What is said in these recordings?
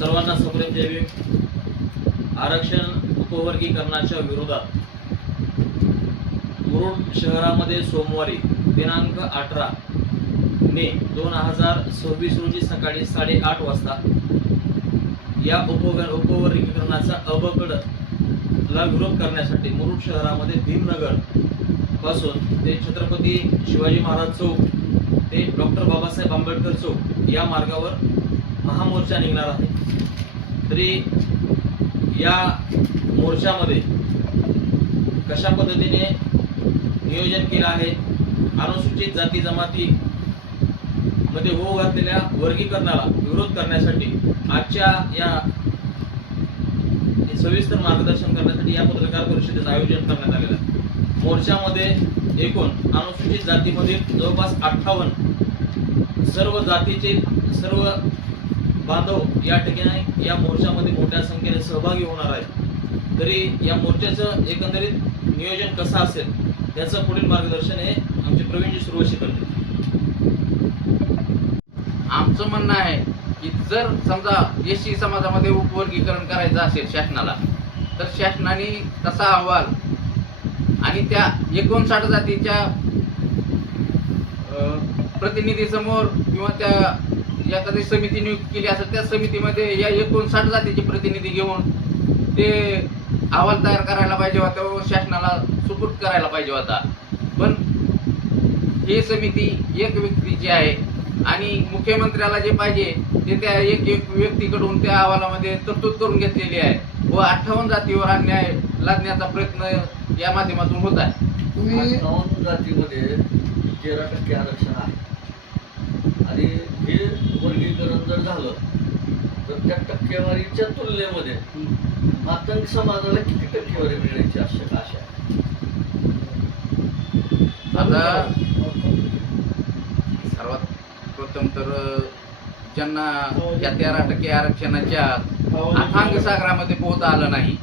सर्वांना सप्रेम जय भीम। आरक्षण उपवर्गीकरणाच्या विरोधात मुरुड शहरामध्ये सोमवारी दिनांक 18 मे 2026 रोजी सकाळी 8:30 वाजता या उपवर्गीकरणाचा अबकडला विरोध करण्यासाठी मुरुड शहरामध्ये भीमनगर पासून ते छत्रपती शिवाजी महाराज चौक ते डॉक्टर बाबासाहेब आंबेडकर चौक या मार्गावर महामोर्चा निघणार आहे। तरी या मोर्चामध्ये कशा पद्धतीने नियोजन केलं आहे, अनुसूचित जाती जमाती मध्ये होऊ घातलेल्या वर्गीकरणाला विरोध करण्यासाठी आजच्या या सविस्तर मार्गदर्शन करण्यासाठी या पत्रकार परिषदेचं आयोजन करण्यात आलेलं आहे। मोर्चामध्ये एकूण अनुसूचित जातीमधील जवळपास 58 सर्व जातीचे सर्व बांधव या ठिकाणी या मोर्चामध्ये मोठ्या संख्येने सहभागी होणार आहेत। तरी या मोर्चाचं एकंदरीत नियोजन कसं असेल याचं पुढील मार्गदर्शन हे आमचे प्रवीणजी सुरवशी करतील। आमचं म्हणणं आहे की जर समजा एसटी समाजामध्ये उपवर्गीकरण करायचं असेल शासनाला, तर शासनाने तसा अहवाल आणि त्या 59 जातीच्या प्रतिनिधी समोर किंवा त्या एखादी समिती नियुक्त केली असेल त्या समितीमध्ये या 59 जातीचे प्रतिनिधी घेऊन ते अहवाल तयार करायला पाहिजे होता व शासनाला सुपूर्द करायला पाहिजे होता। पण ही समिती एक व्यक्तीची आहे आणि मुख्यमंत्र्याला जे पाहिजे ते त्या एक व्यक्तीकडून त्या अहवालामध्ये तरतूद करून घेतलेली आहे व 58 जातीवर अन्याय लादण्याचा प्रयत्न या माध्यमातून होत आहे। 58 जातीमध्ये 13% आरक्षण आहे आणि हे वर्गीकरण जर झालं तर त्या टक्केवारीच्या तुलनेमध्ये मातंग समाजाला किती टक्केवारी मिळण्याची आशा आहे? आता सर्वात प्रथम तर ज्यांना या 13% आरक्षणाच्या अथांग सागरामध्ये पोहता आलं नाही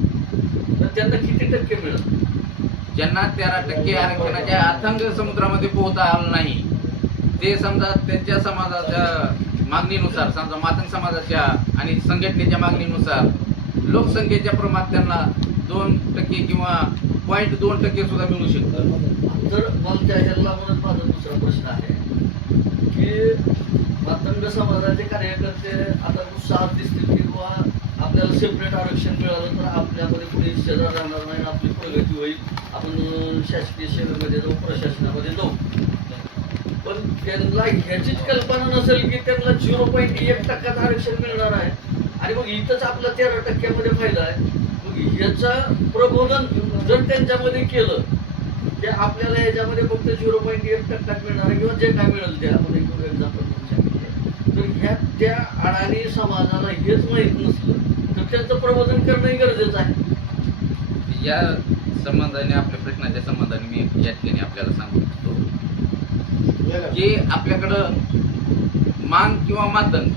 तर त्यांना किती टक्के मिळत? ज्यांना 13% आरक्षणाच्या अथांग समुद्रामध्ये पोहता आलं नाही ते समजा त्यांच्या समाजाच्या मागणीनुसार, समजा मातंग समाजाच्या आणि संघटनेच्या मागणीनुसार लोकसंख्येच्या प्रमाणात त्यांना 2% किंवा 0.2% सुद्धा मिळू शकतं। तर मला त्या ह्याला म्हणत माझा दुसरा प्रश्न आहे की मातंग समाजाचे कार्यकर्ते आता उत्साहात दिसतील की बुवा आपल्याला सेपरेट आरक्षण मिळालं तर आपल्यामध्ये कुणी शेजार राहणार नाही, आपली प्रगती होईल, आपण शासकीय सेवेमध्ये जाऊ, प्रशासनामध्ये जाऊ। पण त्यांना ह्याचीच कल्पना नसेल की त्यांना 0.1% आरक्षण मिळणार आहे आणि मग इथंच आपला 13% फायदा आहे। मग ह्याचं प्रबोधन जर त्यांच्यामध्ये केलं की आपल्याला ह्याच्यामध्ये फक्त 0.1% मिळणार आहे किंवा जे काय मिळेल ते आपण एक एक्झाम्पल सांगितलं, तर ह्या त्या अडाणी समाजाला हेच माहीत नसलं तर त्यांचं प्रबोधन करणंही गरजेचं आहे। या संबंधाने आपल्या प्रश्नाच्या संबंधाने मी या ठिकाणी आपल्याला सांगू इच्छितो की आपल्याकडं मांग किंवा मातंग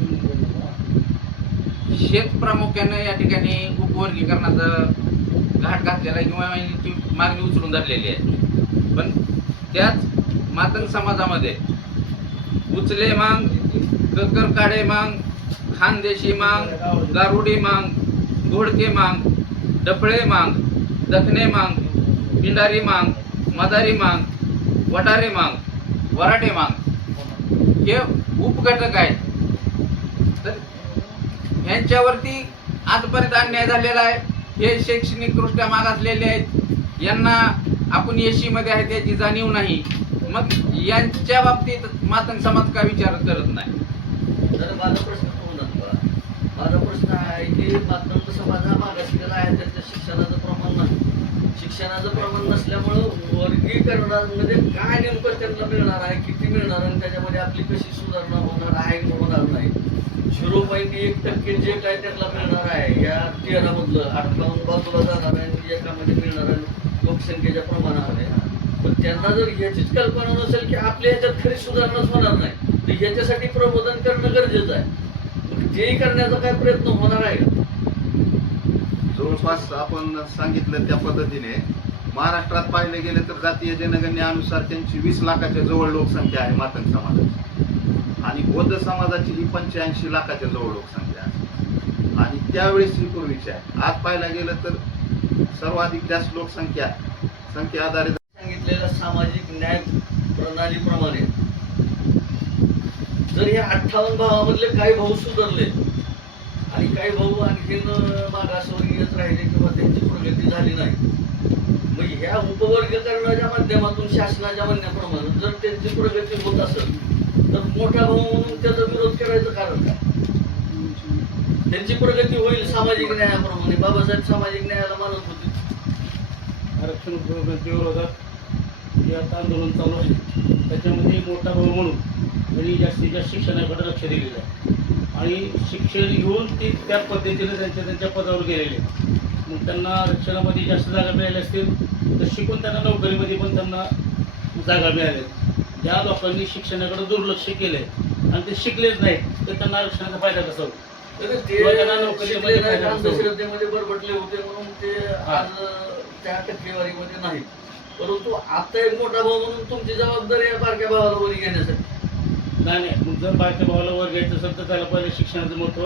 शेत प्रामुख्याने या ठिकाणी उपवर्गीकरणाचं घाट घातलेला आहे किंवा यांची मागणी उचलून धरलेली आहे। पण त्याच मातंग समाजामध्ये उचले मांग, ककर काढे मांग, खानदेशी मांग, गारुडी मांग, घोडके मांग, डफळे मांग, दखने मांग, पिंडारी मांग, मदारी मांग, वटारे मांग, वराटे मांग हे उपघटक आहेत। तर ह्यांच्यावरती आजपर्यंत अन्याय झालेला आहे। हे शैक्षणिकदृष्ट्या मागासलेले आहेत, यांना आपण एससी मध्ये आहे त्याची जाणीव नाही, मग यांच्या बाबतीत मातंग समाज का विचार करत नाही? तर माझा प्रश्न माझा प्रश्न आहे की मातंग समाज हा मागासलेला आहे, त्यांच्या शिक्षणाचं प्रमाण नाही, शिक्षणाचं प्रमाण नसल्यामुळं वर्गीकरणामध्ये काय नेमकं त्यांना मिळणार आहे, किती मिळणार आहे, त्याच्यामध्ये आपली कशी सुधारणा होणार आहे होणार नाही। 0.1% जे काय त्यांना मिळणार आहे या 13 मधलं 58 बाजूला जाणार आहे आणि एकामध्ये मिळणार आहे लोकसंख्येच्या प्रमाणामध्ये, पण त्यांना जर ह्याचीच कल्पना नसेल की आपल्या ह्याच्यात खरी सुधारणाच होणार नाही तर ह्याच्यासाठी प्रबोधन करणं गरजेचं आहे, तेही करण्याचा काय प्रयत्न होणार आहे का? जवळपास आपण सांगितलं त्या पद्धतीने महाराष्ट्रात पाहिले गेले तर जातीय जनगणनेनुसार त्यांची 20 लाखाच्या जवळ लोकसंख्या आहे मातंग समाजाची आणि बौद्ध समाजाची ही 85 लाखाच्या जवळ लोकसंख्या आहे त्यावेळेस ही पूर्वीची आहे. आज पाहायला गेलं तर सर्वाधिक जास्त संख्या आधारित सांगितलेल्या सामाजिक न्याय प्रणालीप्रमाणे जर या 58 भावामधले काही भाऊ सुधारले आणि काही भाऊ आणखीन मागासवर्गीयच राहिले किंवा त्यांची प्रगती झाली नाही, मग ह्या उपवर्गीकरणाच्या माध्यमातून शासनाच्या म्हणण्याप्रमाणे जर त्यांची प्रगती होत असेल तर मोठा भाऊ म्हणून त्याचा विरोध करायचं कारण काय? त्यांची प्रगती होईल सामाजिक न्यायाप्रमाणे. बाबासाहेब सामाजिक न्यायाला मानत होते. आरक्षण विरोधात जे आता आंदोलन चालू आहे त्याच्यामध्ये मोठा भाऊ म्हणून त्यांनी जास्तीत जास्त शिक्षणाकडे लक्ष दिलेलं आहे आणि शिक्षण घेऊन ते त्या पद्धतीने त्यांच्या पदावर गेलेले. मग त्यांना आरक्षणामध्ये जास्त जागा मिळाल्या असतील तर शिकून त्यांना नोकरीमध्ये पण त्यांना जागा मिळाल्या. ज्या लोकांनी शिक्षणाकडे दुर्लक्ष केले आणि ते शिकलेच नाहीत तर त्यांना आरक्षणाचा फायदा कसा होईल? किंवा त्यांना नोकरीमध्ये फायदा कसा होईल? अंधश्रद्धेमध्ये बरबटले होते म्हणून ते आज त्या टक्केवारीमध्ये नाहीत. परंतु आता एक मोठा भाऊ म्हणून तुमची जबाबदारी आहे बारक्या भावाला वरी घेण्यासाठी. नाही मग जर बारक्या भावाला वर घ्यायचं असेल तर त्याला पहिले शिक्षणाचं महत्व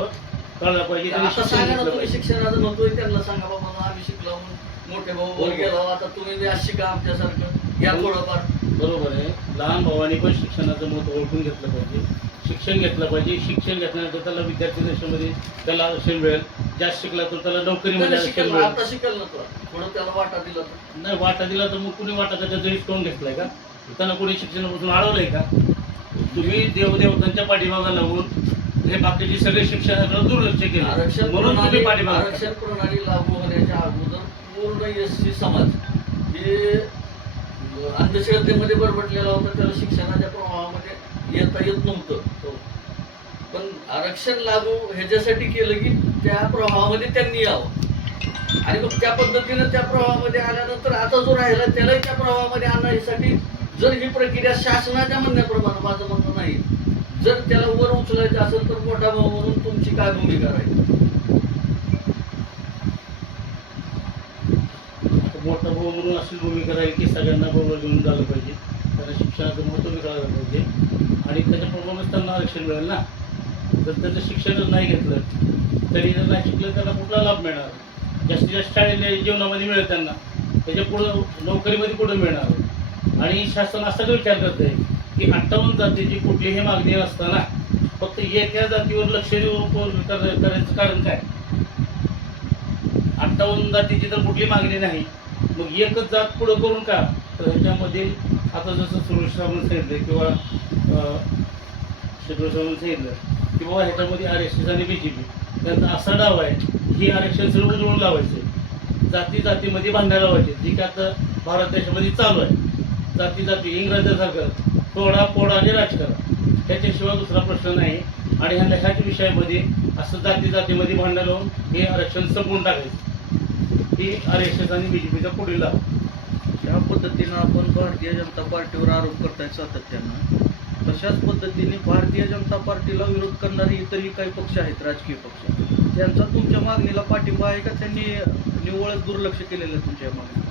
कळलं पाहिजे. त्यांनी आता शिक्षण सांगा ना घेतलं तुम्ही पाहिजे. शिक्षणाचं महत्व आहे त्यांना सांगा बाबा आम्ही शिकलो म्हणून मोठे भाऊ वर गेला आता तुम्ही बी आज शिका आमच्यासारखं या थोडंफार. बरोबर आहे. लहान भावाने पण शिक्षणाचं महत्व ओळखून घेतलं पाहिजे, शिक्षण घेतलं पाहिजे. शिक्षण घेतल्यानंतर त्याला विद्यार्थी देशामध्ये त्याला आरक्षण मिळेल. जास्त शिकला तर त्याला नोकरीमध्ये त्याला आरक्षण शिकेल मिळेल. आता शिकेल ना तुला थोडं त्याला वाटा दिला तर. नाही वाटा दिला तर मग कुणी वाटा त्याच्या जरी कोण घेतलाय का? त्यांना कोणी शिक्षणापासून अडवलंय का? तुम्ही देवदेवतांच्या पाठीमागा लावून हे बाकीचे सगळे शिक्षणाकडे दुर्लक्ष केलं आरक्षण म्हणून तुम्ही प्रणाली पाठीमागा आरक्षण प्रणाली लागू होण्याच्या अगोदर पूर्ण एससी समाज हे अंधश्रद्धेमध्ये बरबटलेला होता. त्याला शिक्षणाच्या प्रवाहामध्ये येता येत नव्हतं. पण आरक्षण लागू ह्याच्यासाठी केलं की त्या प्रवाहामध्ये त्यांनी यावं आणि मग त्या पद्धतीने त्या प्रवाहामध्ये आल्यानंतर आता जो राहिला त्यालाही त्या प्रवाहामध्ये आणण्यासाठी जर ही प्रक्रिया शासनाच्या म्हणण्याप्रमाणे, माझं म्हणणं नाही, जर त्याला वर उचलायचं असेल तर मोठा भाऊ म्हणून तुमची काय भूमिका राहील? मोठा भाऊ म्हणून अशी भूमिका राहील की सगळ्यांना बरोबर घेऊन झालं पाहिजे, त्यांना शिक्षणाचं महत्त्व बी कळायला पाहिजे आणि त्याच्याप्रमाणेच त्यांना आरक्षण मिळेल ना. जर त्याचं शिक्षणच नाही घेतलं तरी जर नाही शिकलं त्याला कुठला लाभ मिळणार? जास्तीत जास्त शाळेने जीवनामध्ये मिळेल त्यांना, त्याच्या पुढं नोकरीमध्ये कुठं मिळणार? आणि शासन असा विचार करत आहे की 58 जातीची कुठलीही मागणी नसताना फक्त एका जातीवर लक्ष देऊन करायचं कारण काय? 58 जातीची तर कुठली मागणी नाही, मग एकच जात पुढं करून का? तर ह्याच्यामध्ये आता जसं सुरेश सावंत सांगितलं किंवा शेखर सावंत सांगितलं की बाबा ह्याच्यामध्ये RSS आणि BJP त्यांचा असा डाव आहे ही आरक्षण सगळं उधळून लावायचं, जातीमध्ये भांडणं लावायचे, जी काय आता भारत देशामध्ये चालू आहे. जाती इंग्रजांसारखं तोडा पोडा आणि राजकारण, त्याच्याशिवाय दुसरा प्रश्न नाही. आणि ह्याच विषयामध्ये असं जातीमध्ये भांडणं लावून हे आरक्षण संपवून टाकायचं, ही RSS आणि BJPचा पुढील लाभ. ज्या पद्धतीनं आपण भारतीय जनता पार्टीवर आरोप करतायत सातत्यानं, तशाच पद्धतीने भारतीय जनता पार्टीला विरोध करणारे इतरही काही पक्ष आहेत, राजकीय पक्ष, त्यांचा तुमच्या मागणीला पाठिंबा आहे का? त्यांनी निव्वळच दुर्लक्ष केलेलं आहे तुमच्या मागणीला?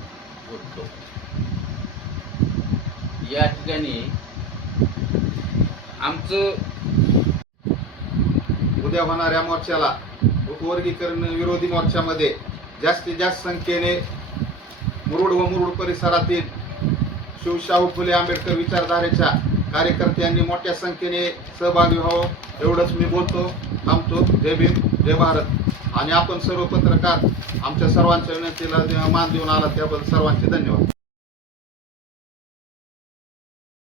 या ठिकाणी आमचं उद्या होणाऱ्या मोर्चाला उपवर्गीकरण विरोधी मोर्चामध्ये जास्तीत जास्त संख्येने मुरुड व मुरुड परिसरातील शाहू फुले आंबेडकर विचारधारेच्या कार्यकर्त्यांनी मोठ्या संख्येने सहभागी व्हावं एवढंच मी बोलतो, थांबतो. जय भीम, जय भारत. आणि आपण सर्व पत्रकार आमच्या सर्वांच्या विनंतीला मान देऊन आला त्याबद्दल सर्वांचे धन्यवाद.